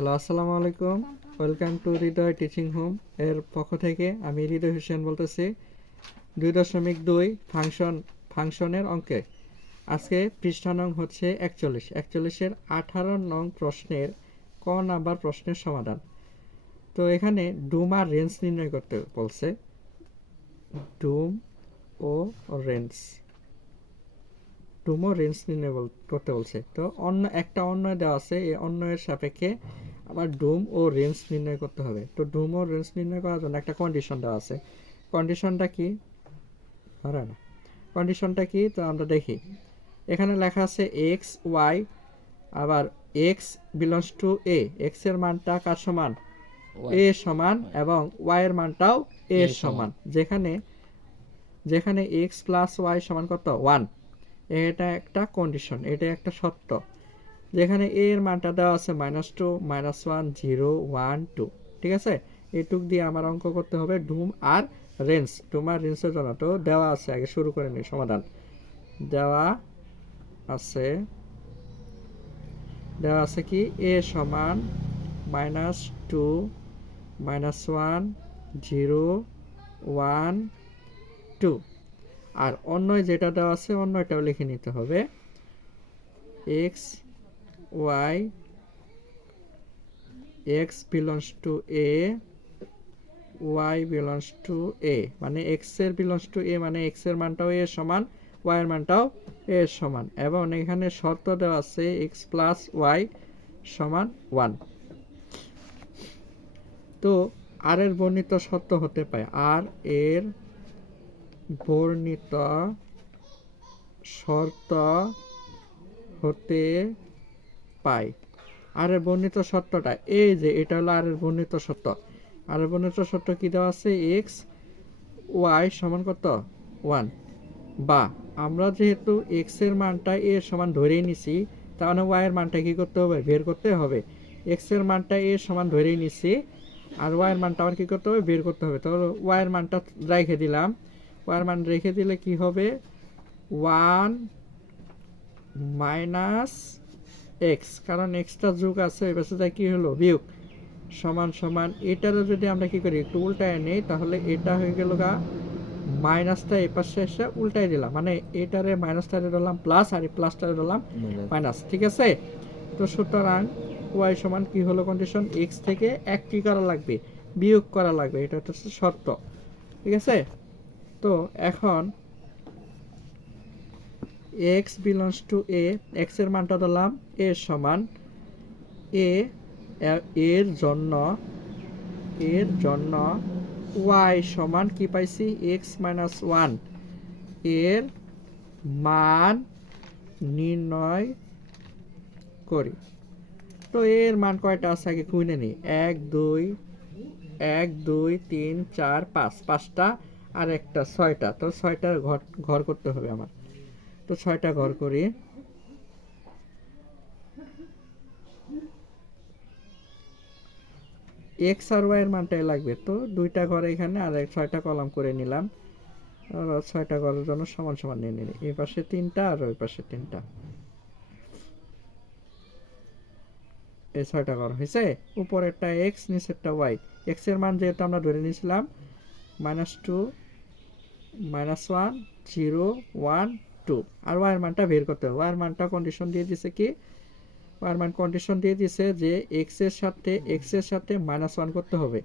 Hello, আসসালামু আলাইকুম। Welcome to Hriday teaching home এর পক্ষ থেকে আমি হৃদয় হোসেন বলতেছি। দুই দশমিক দুই ফাংশন ফাংশনের অঙ্কে। আজকে পৃষ্ঠা নং হচ্ছে একচল্লিশ। একচল্লিশের আঠারো নং প্রশ্নের ক নাম্বার প্রশ্নের সমাধান। তো এখানে ডুম আর রেঞ্জ নির্ণয় করতে বলছে। ডুম ও রেঞ্জ। রেঞ্জ নির্ণয় বল- করতে বলছে। তো অন্য একটা অন্যয় দেওয়া আছে এই অন্যয়ের সাপেক্ষে আবার ডুম ও রেঞ্জ নির্ণয় করতে হবে। তো ডুম ও রেঞ্জ নির্ণয় করার জন্য একটা কন্ডিশন দেওয়া আছে। কন্ডিশনটা কি? ধরে না কন্ডিশনটা কি? তো আমরা দেখি। এখানে লেখা আছে এক্স ওয়াই আবার এক্স বিলংস টু এ এক্সের মানটা কার সমান? এ সমান এবং ওয়াই এর মানটাও এ সমান। যেখানে যেখানে এক্স প্লাস ওয়াই সমান কত? ওয়ান এটা একটা কন্ডিশন এটা একটা সত্য। যেখানে এ এর মানটা দেওয়া আছে minus two minus one zero one two ঠিক আছে? এটুক দিয়ে আমার অঙ্ক করতে হবে ডুম আর রেঞ্জ, ডুম আর রেঞ্জের জন্য। তো দেওয়া আছে, আগে শুরু করে নিই, সমাধান। দেওয়া আছে দেওয়া আছে কি? এ সমান minus two minus one zero one two আর অন্য যেটা দেওয়া আছে অন্যটাও লিখে নিতে হবে। X Y X belongs to A Y belongs to A মানে এক্সের বিলংস টু এ মানে এক্সের মানটাও এ সমান ওয়াই এর মানটাও এ সমান। এবং এখানে শর্ত দেওয়া আছে এক্স প্লাস ওয়াই সমান ওয়ান তো আর এর বর্ণিত শর্ত হতে পারে। আর এর বর্ণিত শর্ত হতে পায়। আর বর্ণিত সত্যটা এই যে এটা হলো আর বর্ণিত সত্য আর বর্ণিত সত্য কি দেওয়া আছে? এক্স ওয়াই সমান কত? ওয়ান বা আমরা যেহেতু এক্সের মানটা এ সমান ধরেই নিছি, তাহলে ওয়াই এর মানটা কি করতে হবে? বের করতে হবে। এক্সের মানটা এ সমান ধরেই নিছি, আর ওয়াই এর মানটা আমার কি করতে হবে? বের করতে হবে। তাহলে ওয়াই এর মানটা রেখে দিলাম। মান রেখে দিলে কি হবে? One minus X. কারণ এক্সটা যুগ আছে এবার সেটা কি হলো? বিয়োগ। সমান সমান এটারও যদি আমরা কি করি একটু উল্টায় নেই তাহলে এটা হয়ে গেল গা মাইনাসটা এ পাশে এসে উল্টাই দিলাম। মানে এটারে মাইনাসটা দিলাম প্লাস আর এই প্লাসটা দিলাম মাইনাস। ঠিক আছে? তো সুতরাং ওয়াই সমান কি হলো কন্ডিশন এক্স থেকে এক কি করা লাগবে? বিয়োগ করা লাগবে এটা হচ্ছে শর্ত ঠিক আছে? তো এখন এক্স বিলংস টু এ এক্সের মানটা দিলাম এ সমান এ এর জন্য এর জন্য ওয়াই সমান কি পাইছি? এক্স মাইনাস ওয়ানের মান নির্ণয় করি। তো এর মান কয়টা আছে আগে কুইনে নিই এক, দুই এক, দুই, তিন, চার, পাঁচ। পাঁচটা আর একটা ছয়টা। তো ছয়টার ঘর ঘর করতে হবে আমার। তো ছয়টা ঘর করি। এক্স আর ওয়াই এর মানটাই লাগবে। তো দুইটা ঘর এখানে আর ছয়টা কলাম করে নিলাম। আর ছয়টা ঘরের জন্য সমান সমান নিয়ে নিলি। এই পাশে তিনটা আর ওই পাশে তিনটা। এই ছয়টা ঘর হয়েছে উপরেরটা এক্স নিচেরটা ওয়াই এক্সের মান যেহেতু আমরা ধরে নিয়েছিলাম minus two minus one zero one two আর ওয়াই এর মানটা বের করতে হবে। ওয়াই এর মানটা কন্ডিশন দিয়ে দিছে কি? ওয়াই এর মান কন্ডিশন দিয়ে দিছে যে এক্সের সাথে এক্সের সাথে মাইনাস ওয়ান করতে হবে।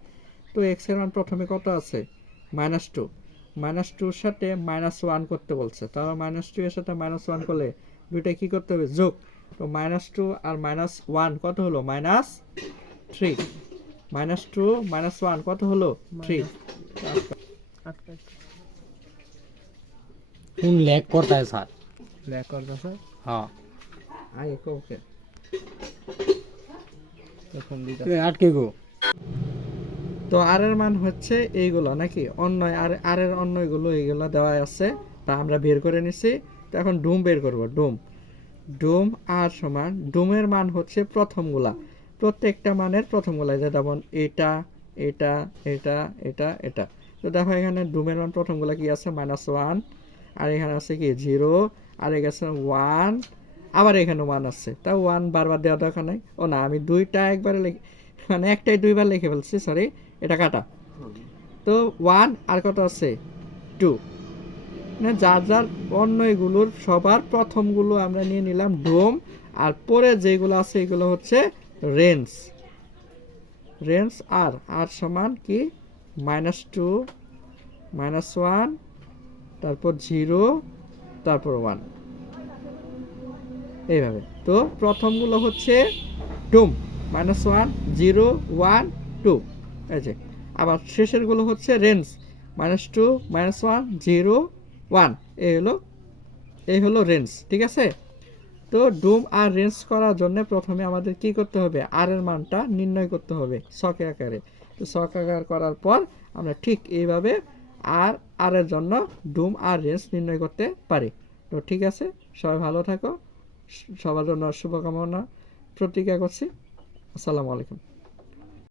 তো এক্সের মান প্রথমে কত আছে? মাইনাস টু মাইনাস টুর সাথে মাইনাস ওয়ান করতে বলছে। তাহলে মাইনাস টু এর সাথে মাইনাস ওয়ান করলে দুইটা কি করতে হবে? যোগ। তো মাইনাস টু আর মাইনাস ওয়ান কত হলো? Minus three minus two minus one কত হলো থ্রি কোন लैग करता है सर লেখ করবে স্যার हाँ আগে ওকে তখন দিতে तो আটকে গো তো আর এর মান হচ্ছে এইগুলো নাকি অন্যয় আর আর এর অন্যয়গুলো এইগুলো দেওয়া আছে তা আমরা বের করে নিছি তো এখন ডুম বের করব ডুম ডুম আর সমান ডুমের মান হচ্ছে প্রথমগুলা প্রত্যেকটা মানের প্রথমগুলা যে যেমন এটা এটা এটা এটা এটা। তো দেখো এখানে ডুমের মান প্রথমগুলা কি আছে? Minus one. আর এখানে আছে কি? জিরো। আর এখানে আছে ওয়ান। আবার এখানে ওয়ান আছে। তা ওয়ান বারবার দেওয়া দরকার নাই। ও না, আমি দুইটা একবারে লিখে মানে একটাই দুইবার লিখে ফেলছি সরি এটা কাটা। তো ওয়ান আর কত আছে? টু। মানে যার যার অন্য এগুলোর সবার প্রথমগুলো আমরা নিয়ে নিলাম ডোম আর পরে যেগুলো আছে, এগুলো হচ্ছে রেঞ্জ। রেঞ্জ আর আর সমান কি? মাইনাস টু, মাইনাস ওয়ান, তারপর জিরো, তারপর ওয়ান। এইভাবে। তো প্রথমগুলো হচ্ছে dom minus one, zero, one, two. যে। আবার শেষেরগুলো হচ্ছে range, minus two, minus one, zero, one. এই হলো এই হলো রেঞ্জ, ঠিক আছে? তো ডুম আর রেঞ্জ করার জন্য প্রথমে আমাদের কি করতে হবে? আর এর মানটা নির্ণয় করতে হবে শখ আকারে। তো শখ আকার করার পর আমরা ঠিক এইভাবে আর আর এর জন্য ডুম আর রেঞ্জ নির্ণয় করতে পারি। তো ঠিক আছে? সবাই ভালো থাকো। সবার জন্য শুভকামনা। প্রতিজ্ঞা করছি। আসসালামু আলাইকুম।